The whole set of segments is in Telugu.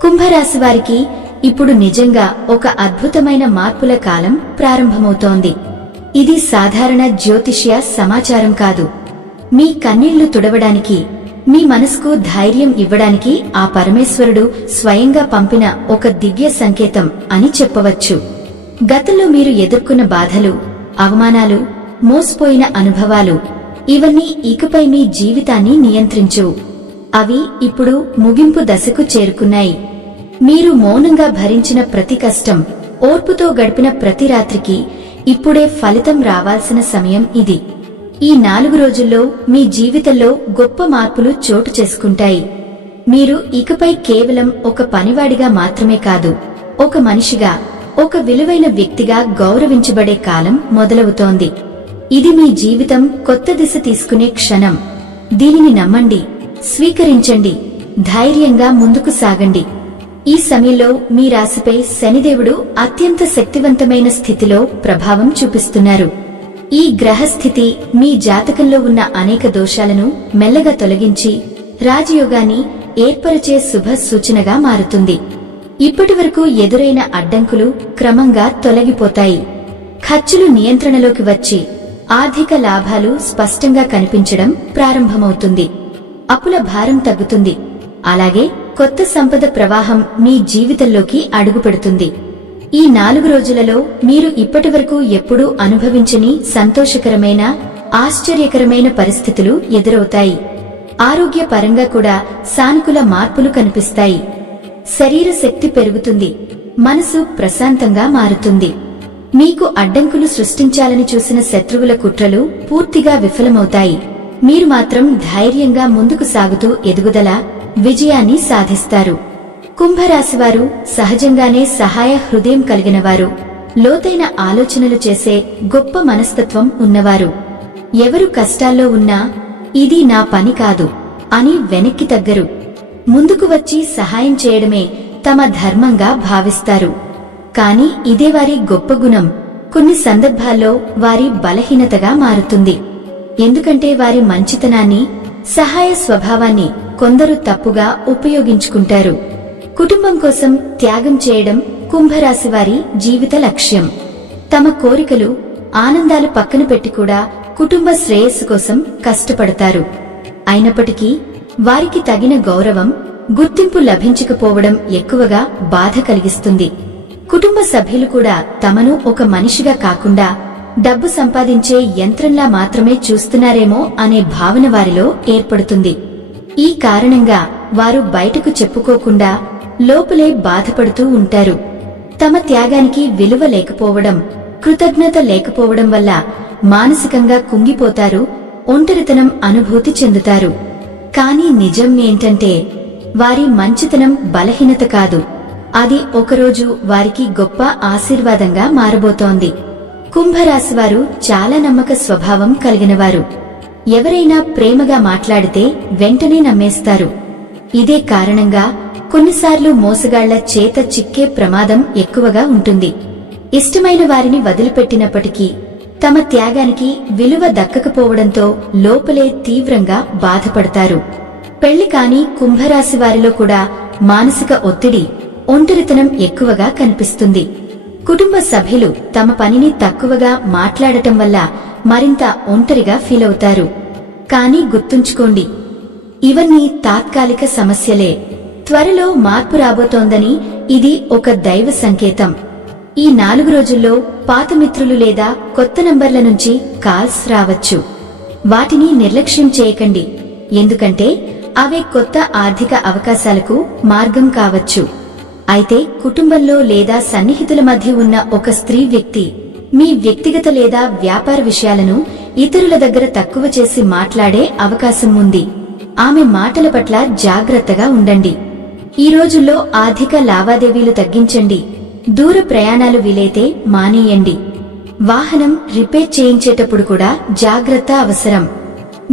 కుంభరాశి వారికి ఇప్పుడు నిజంగా ఒక అద్భుతమైన మార్పుల కాలం ప్రారంభమవుతోంది. ఇది సాధారణ జ్యోతిష్య సమాచారం కాదు. మీ కన్నీళ్లు తుడవడానికి, మీ మనసుకు ధైర్యం ఇవ్వడానికి ఆ పరమేశ్వరుడు స్వయంగా పంపిన ఒక దివ్య సంకేతం అని చెప్పవచ్చు. గతంలో మీరు ఎదుర్కొన్న బాధలు, అవమానాలు, మోసపోయిన అనుభవాలు ఇవన్నీ ఇకపై మీ జీవితాన్ని నియంత్రించవు. అవి ఇప్పుడు ముగింపు దశకు చేరుకున్నాయి. మీరు మౌనంగా భరించిన ప్రతి కష్టం, ఓర్పుతో గడిపిన ప్రతి రాత్రికి ఇప్పుడే ఫలితం రావాల్సిన సమయం ఇది. ఈ 4 రోజుల్లో మీ జీవితంలో గొప్ప మార్పులు చోటు చేసుకుంటాయి. మీరు ఇకపై కేవలం ఒక పనివాడిగా మాత్రమే కాదు, ఒక మనిషిగా, ఒక విలువైన వ్యక్తిగా గౌరవించబడే కాలం మొదలవుతోంది. ఇది మీ జీవితం కొత్త దిశ తీసుకునే క్షణం. దీనిని నమ్మండి, స్వీకరించండి, ధైర్యంగా ముందుకు సాగండి. ఈ సమయంలో మీ రాశిపై శనిదేవుడు అత్యంత శక్తివంతమైన స్థితిలో ప్రభావం చూపిస్తున్నారు. ఈ గ్రహస్థితి మీ జాతకంలో ఉన్న అనేక దోషాలను మెల్లగా తొలగించి రాజయోగాన్ని ఏర్పరిచే శుభ సూచనగా మారుతుంది. ఇప్పటివరకు ఎదురైన అడ్డంకులు క్రమంగా తొలగిపోతాయి. ఖర్చులు నియంత్రణలోకి వచ్చి ఆర్థిక లాభాలు స్పష్టంగా కనిపించడం ప్రారంభమవుతుంది. అప్పుల భారం తగ్గుతుంది. అలాగే కొత్త సంపద ప్రవాహం మీ జీవితంలోకి అడుగుపెడుతుంది. ఈ 4 రోజులలో మీరు ఇప్పటివరకు ఎప్పుడూ అనుభవించని సంతోషకరమైన, ఆశ్చర్యకరమైన పరిస్థితులు ఎదురవుతాయి. ఆరోగ్య పరంగా కూడా సానుకూల మార్పులు కనిపిస్తాయి. శరీర శక్తి పెరుగుతుంది. మనసు ప్రశాంతంగా మారుతుంది. మీకు అడ్డంకులు సృష్టించాలని చూసిన శత్రువుల కుట్రలు పూర్తిగా విఫలమవుతాయి. మీరు మాత్రం ధైర్యంగా ముందుకు సాగుతూ ఎదుగుదల, విజయాన్ని సాధిస్తారు. కుంభరాశివారు సహజంగానే సహాయ హృదయం కలిగినవారు, లోతైన ఆలోచనలు చేసే గొప్ప మనస్తత్వం ఉన్నవారు. ఎవరు కష్టాల్లో ఉన్నా ఇది నా పని కాదు అని వెనక్కి తగ్గరు. ముందుకు వచ్చి సహాయం చేయడమే తమ ధర్మంగా భావిస్తారు. కాని ఇదే వారి గొప్ప గుణం కొన్ని సందర్భాల్లో వారి బలహీనతగా మారుతుంది. ఎందుకంటే వారి మంచితనాన్ని, సహాయ స్వభావాన్ని కొందరు తప్పుగా ఉపయోగించుకుంటారు. కుటుంబం కోసం త్యాగం చేయడం కుంభరాశివారి జీవిత లక్ష్యం. తమ కోరికలు, ఆనందాలు పక్కన పెట్టి కూడా కుటుంబ శ్రేయస్సు కోసం కష్టపడతారు. అయినప్పటికీ వారికి తగిన గౌరవం, గుర్తింపు లభించకపోవడం ఎక్కువగా బాధ కలిగిస్తుంది. కుటుంబ సభ్యులు కూడా తమను ఒక మనిషిగా కాకుండా డబ్బు సంపాదించే యంత్రంలా మాత్రమే చూస్తున్నారేమో అనే భావన వారిలో ఏర్పడుతుంది. ఈ కారణంగా వారు బయటకు చెప్పుకోకుండా లోపలే బాధపడుతూ ఉంటారు. తమ త్యాగానికి విలువ లేకపోవడం, కృతజ్ఞత లేకపోవడం వల్ల మానసికంగా కుంగిపోతారు, ఒంటరితనం అనుభూతి చెందుతారు. కాని నిజం ఏంటంటే వారి మంచితనం బలహీనత కాదు, అది ఒకరోజు వారికి గొప్ప ఆశీర్వాదంగా మారబోతోంది. కుంభరాశివారు చాలా నమ్మక స్వభావం కలిగినవారు. ఎవరైనా ప్రేమగా మాట్లాడితే వెంటనే నమ్మేస్తారు. ఇదే కారణంగా కొన్నిసార్లు మోసగాళ్ల చేత చిక్కే ప్రమాదం ఎక్కువగా ఉంటుంది. ఇష్టమైన వారిని వదిలిపెట్టినప్పటికీ తమ త్యాగానికి విలువ దక్కకపోవడంతో లోపలే తీవ్రంగా బాధపడతారు. పెళ్లి కాని కుంభరాశి వారిలో కూడా మానసిక ఒత్తిడి, ఒంటరితనం ఎక్కువగా కనిపిస్తుంది. కుటుంబ సభ్యులు తమ పనిని తక్కువగా మాట్లాడటం వల్ల మరింత ఒంటరిగా ఫీలవుతారు. కానీ గుర్తుంచుకోండి, ఇవన్నీ తాత్కాలిక సమస్యలే. త్వరలో మార్పు రాబోతోందని ఇది ఒక దైవ సంకేతం. ఈ 4 రోజుల్లో పాత మిత్రులు లేదా కొత్త నంబర్ల నుంచి కాల్స్ రావచ్చు. వాటిని నిర్లక్ష్యం చేయకండి, ఎందుకంటే అవే కొత్త ఆర్థిక అవకాశాలకు మార్గం కావచ్చు. అయితే కుటుంబంలో లేదా సన్నిహితుల మధ్య ఉన్న ఒక స్త్రీ వ్యక్తి మీ వ్యక్తిగత లేదా వ్యాపార విషయాలను ఇతరుల దగ్గర తక్కువ చేసి మాట్లాడే అవకాశం ఉంది. ఆమె మాటల పట్ల జాగ్రత్తగా ఉండండి. ఈ రోజుల్లో ఆర్థిక లావాదేవీలు తగ్గించండి. దూర ప్రయాణాలు వీలైతే మానేయండి. వాహనం రిపేర్ చేయించేటప్పుడు కూడా జాగ్రత్త అవసరం.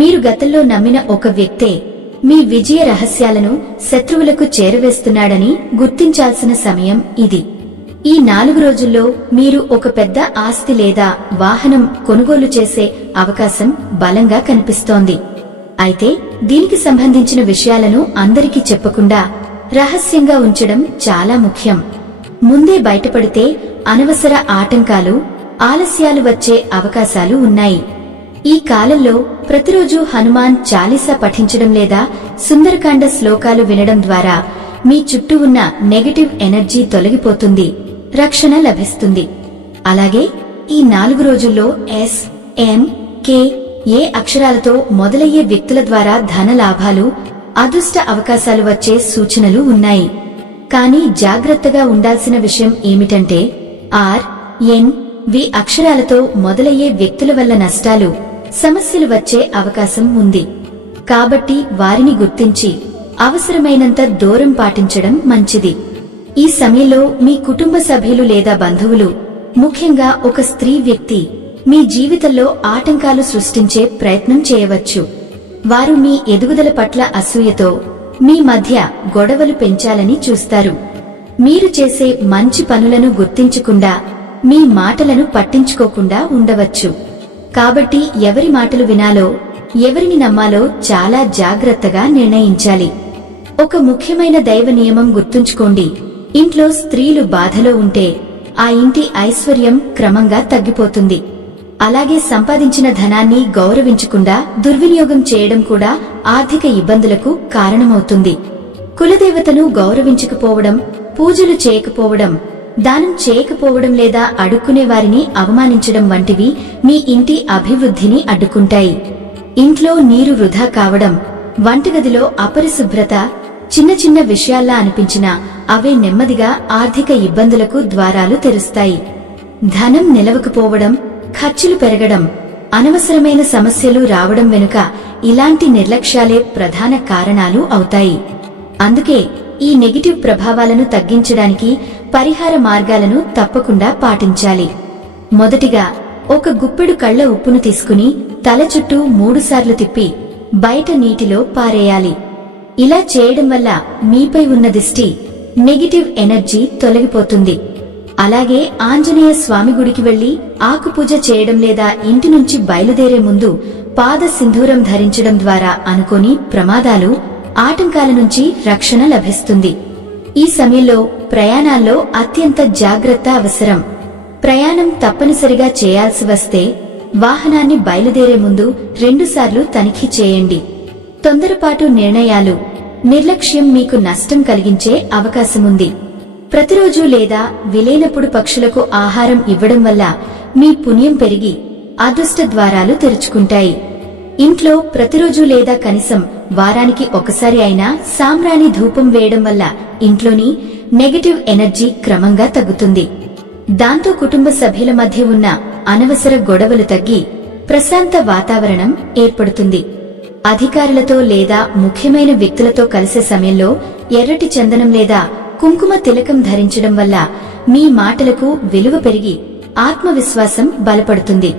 మీరు గతంలో నమ్మిన ఒక వ్యక్తే మీ విజయ రహస్యాలను శత్రువులకు చేరవేస్తున్నాడని గుర్తించాల్సిన సమయం ఇది. ఈ 4 రోజుల్లో మీరు ఒక పెద్ద ఆస్తి లేదా వాహనం కొనుగోలు చేసే అవకాశం బలంగా కనిపిస్తోంది. అయితే దీనికి సంబంధించిన విషయాలను అందరికీ చెప్పకుండా రహస్యంగా ఉంచడం చాలా ముఖ్యం. ముందే బయటపడితే అనవసర ఆటంకాలు, ఆలస్యాలు వచ్చే అవకాశాలు ఉన్నాయి. ఈ కాలంలో ప్రతిరోజు హనుమాన్ చాలీసా పఠించడం లేదా సుందరకాండ శ్లోకాలు వినడం ద్వారా మీ చుట్టూ ఉన్న నెగటివ్ ఎనర్జీ తొలగిపోతుంది, రక్షణ లభిస్తుంది. అలాగే ఈ 4 రోజుల్లో ఎస్, ఎం, కే, ఏ అక్షరాలతో మొదలయ్యే వ్యక్తుల ద్వారా ధన లాభాలు, అదృష్ట అవకాశాలు వచ్చే సూచనలు ఉన్నాయి. కానీ జాగ్రత్తగా ఉండాల్సిన విషయం ఏమిటంటే ఆర్, ఎన్, వి అక్షరాలతో మొదలయ్యే వ్యక్తుల వల్ల నష్టాలు, సమస్యలు వచ్చే అవకాశం ఉంది. కాబట్టి వారిని గుర్తించి అవసరమైనంత దూరం పాటించడం మంచిది. ఈ సమయంలో మీ కుటుంబ సభ్యులు లేదా బంధువులు, ముఖ్యంగా ఒక స్త్రీ వ్యక్తి మీ జీవితంలో ఆటంకాలు సృష్టించే ప్రయత్నం చేయవచ్చు. వారు మీ ఎదుగుదల పట్ల అసూయతో మీ మధ్య గొడవలు పెంచాలని చూస్తారు. మీరు చేసే మంచి పనులను గుర్తించకుండా, మీ మాటలను పట్టించుకోకుండా ఉండవచ్చు. కాబట్టి ఎవరి మాటలు వినాలో, ఎవరిని నమ్మాలో చాలా జాగ్రత్తగా నిర్ణయించాలి. ఒక ముఖ్యమైన దైవ నియమం గుర్తుంచుకోండి. ఇంట్లో స్త్రీలు బాధలో ఉంటే ఆ ఇంటి ఐశ్వర్యం క్రమంగా తగ్గిపోతుంది. అలాగే సంపాదించిన ధనాన్ని గౌరవించకుండా దుర్వినియోగం చేయడం కూడా ఆర్థిక ఇబ్బందులకు కారణమవుతుంది. కులదేవతను గౌరవించకపోవడం, పూజలు చేయకపోవడం, దానం చేయకపోవడం లేదా అడుక్కునే వారిని అవమానించడం వంటివి మీ ఇంటి అభివృద్ధిని అడ్డుకుంటాయి. ఇంట్లో నీరు వృధా కావడం, వంటగదిలో అపరిశుభ్రత, చిన్న చిన్న విషయాల్లా అనిపించినా అవే నెమ్మదిగా ఆర్థిక ఇబ్బందులకు ద్వారాలు తెరుస్తాయి. ధనం నిలవకపోవడం, ఖర్చులు పెరగడం, అనవసరమైన సమస్యలు రావడం వెనుక ఇలాంటి నిర్లక్ష్యాలే ప్రధాన కారణాలు అవుతాయి. అందుకే ఈ నెగిటివ్ ప్రభావాలను తగ్గించడానికి పరిహార మార్గాలను తప్పకుండా పాటించాలి. మొదటిగా ఒక గుప్పెడు కళ్ళ ఉప్పును తీసుకుని తల చుట్టూ 3 సార్లు తిప్పి బయట నీటిలో పారేయాలి. ఇలా చేయడం వల్ల మీపై ఉన్న దిష్టి, నెగిటివ్ ఎనర్జీ తొలగిపోతుంది. అలాగే ఆంజనేయ స్వామి గుడికి వెళ్లి ఆకుపూజ చేయడం లేదా ఇంటి నుంచి బయలుదేరే ముందు పాద సింధూరం ధరించడం ద్వారా అనుకోని ప్రమాదాలు, ఆటంకాల నుంచి రక్షణ లభిస్తుంది. ఈ సమయంలో ప్రయాణాల్లో అత్యంత జాగ్రత్త అవసరం. ప్రయాణం తప్పనిసరిగా చేయాల్సి వస్తే వాహనాన్ని బయలుదేరే ముందు 2 సార్లు తనిఖీ చేయండి. తొందరపాటు నిర్ణయాలు, నిర్లక్ష్యం మీకు నష్టం కలిగించే అవకాశముంది. ప్రతిరోజు లేదా విలేనప్పుడు పక్షులకు ఆహారం ఇవ్వడం వల్ల మీ పుణ్యం పెరిగి అదృష్ట ద్వారాలు తెరుచుకుంటాయి. ఇంట్లో ప్రతిరోజు లేదా కనీసం వారానికి ఒకసారి అయినా సాంబ్రాణి ధూపం వేయడం వల్ల ఇంట్లోని నెగటివ్ ఎనర్జీ క్రమంగా తగ్గుతుంది. దాంతో కుటుంబ సభ్యుల మధ్య ఉన్న అనవసర గొడవలు తగ్గి ప్రశాంత వాతావరణం ఏర్పడుతుంది. అధికారులతో లేదా ముఖ్యమైన వ్యక్తులతో కలిసే సమయంలో ఎర్రటి చందనం లేదా కుంకుమ తిలకం ధరించడం వల్ల మీ మాటలకు విలువ పెరిగి ఆత్మవిశ్వాసం బలపడుతుంది.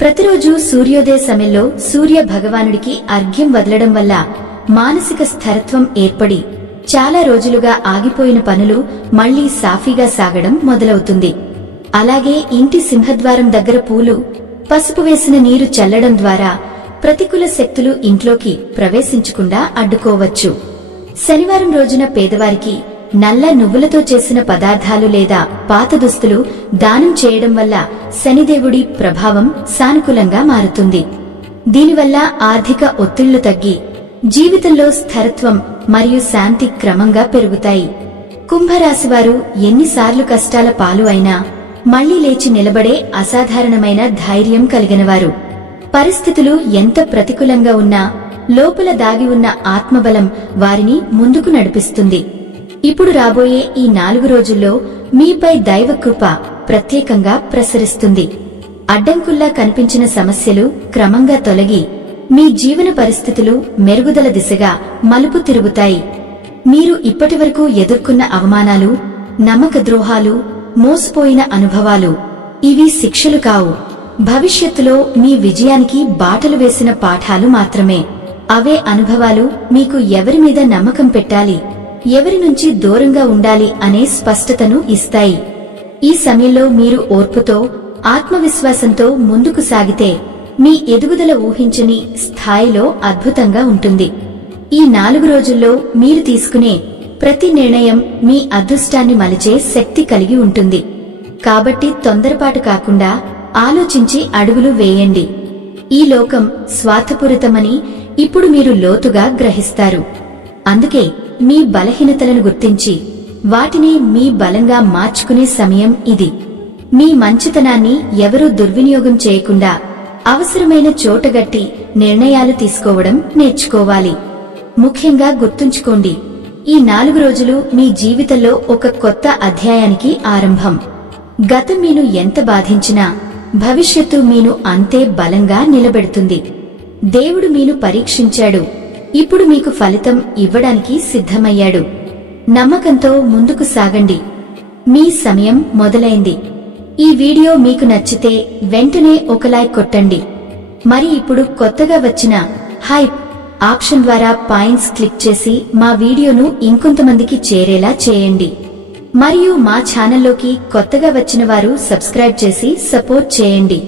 ప్రతిరోజు సూర్యోదయ సమయంలో సూర్య భగవానుడికి అర్ఘ్యం వదలడం వల్ల మానసిక స్థిరత్వం ఏర్పడి చాలా రోజులుగా ఆగిపోయిన పనులు మళ్లీ సాఫీగా సాగడం మొదలవుతుంది. అలాగే ఇంటి సింహద్వారం దగ్గర పూలు, పసుపు వేసిన నీరు చల్లడం ద్వారా ప్రతికూల శక్తులు ఇంట్లోకి ప్రవేశించకుండా అడ్డుకోవచ్చు. శనివారం రోజున పేదవారికి నల్ల నువ్వులతో చేసిన పదార్థాలు లేదా పాత దుస్తులు దానం చేయడం వల్ల శనిదేవుడి ప్రభావం సానుకూలంగా మారుతుంది. దీనివల్ల ఆర్థిక ఒత్తిళ్లు తగ్గి జీవితంలో స్థిరత్వం మరియు శాంతి క్రమంగా పెరుగుతాయి. కుంభరాశివారు ఎన్నిసార్లు కష్టాల పాలు అయినా మళ్లీ లేచి నిలబడే అసాధారణమైన ధైర్యం కలిగినవారు. పరిస్థితులు ఎంత ప్రతికూలంగా ఉన్నా లోపల దాగి ఉన్న ఆత్మబలం వారిని ముందుకు నడిపిస్తుంది. ఇప్పుడు రాబోయే ఈ 4 రోజుల్లో మీపై దైవ కృప ప్రత్యేకంగా ప్రసరిస్తుంది. అడ్డంకుల్లా కనిపించిన సమస్యలు క్రమంగా తొలగి మీ జీవన పరిస్థితులు మెరుగుదల దిశగా మలుపు తిరుగుతాయి. మీరు ఇప్పటివరకు ఎదుర్కొన్న అవమానాలు, నమ్మక ద్రోహాలు, మోసపోయిన అనుభవాలు ఇవి శిక్షలు కావు. భవిష్యత్తులో మీ విజయానికి బాటలు వేసిన పాఠాలు మాత్రమే. అవే అనుభవాలు మీకు ఎవరి మీద నమ్మకం పెట్టాలి, ఎవరి నుంచి దూరంగా ఉండాలి అనే స్పష్టతను ఇస్తాయి. ఈ సమయంలో మీరు ఓర్పుతో, ఆత్మవిశ్వాసంతో ముందుకు సాగితే మీ ఎదుగుదల ఊహించని స్థాయిలో అద్భుతంగా ఉంటుంది. ఈ 4 రోజుల్లో మీరు తీసుకునే ప్రతి నిర్ణయం మీ అదృష్టాన్ని మలిచే శక్తి కలిగి ఉంటుంది. కాబట్టి తొందరపాటు కాకుండా ఆలోచించి అడుగులు వేయండి. ఈ లోకం స్వార్థపూరితమని ఇప్పుడు మీరు లోతుగా గ్రహిస్తారు. అందుకే మీ బలహీనతలను గుర్తించి వాటిని మీ బలంగా మార్చుకునే సమయం ఇది. మీ మంచితనాన్ని ఎవరూ దుర్వినియోగం చేయకుండా అవసరమైన చోటగట్టి నిర్ణయాలు తీసుకోవడం నేర్చుకోవాలి. ముఖ్యంగా గుర్తుంచుకోండి, ఈ 4 రోజులు మీ జీవితంలో ఒక కొత్త అధ్యాయానికి ఆరంభం. గతం మీను ఎంత బాధించినా భవిష్యత్తు మీను అంతే బలంగా నిలబెడుతుంది. దేవుడు మీను పరీక్షించాడు, ఇప్పుడు మీకు ఫలితం ఇవ్వడానికి సిద్ధమయ్యాడు. నమ్మకంతో ముందుకు సాగండి. మీ సమయం మొదలైంది. ఈ వీడియో మీకు నచ్చితే వెంటనే ఒక లైక్ కొట్టండి. మరి ఇప్పుడు కొత్తగా వచ్చిన హైప్ ఆప్షన్ ద్వారా పాయింట్స్ క్లిక్ చేసి మా వీడియోను ఇంకొంతమందికి చేరేలా చేయండి. మరియు మా ఛానల్లోకి కొత్తగా వచ్చిన వారు సబ్స్క్రైబ్ చేసి సపోర్ట్ చేయండి.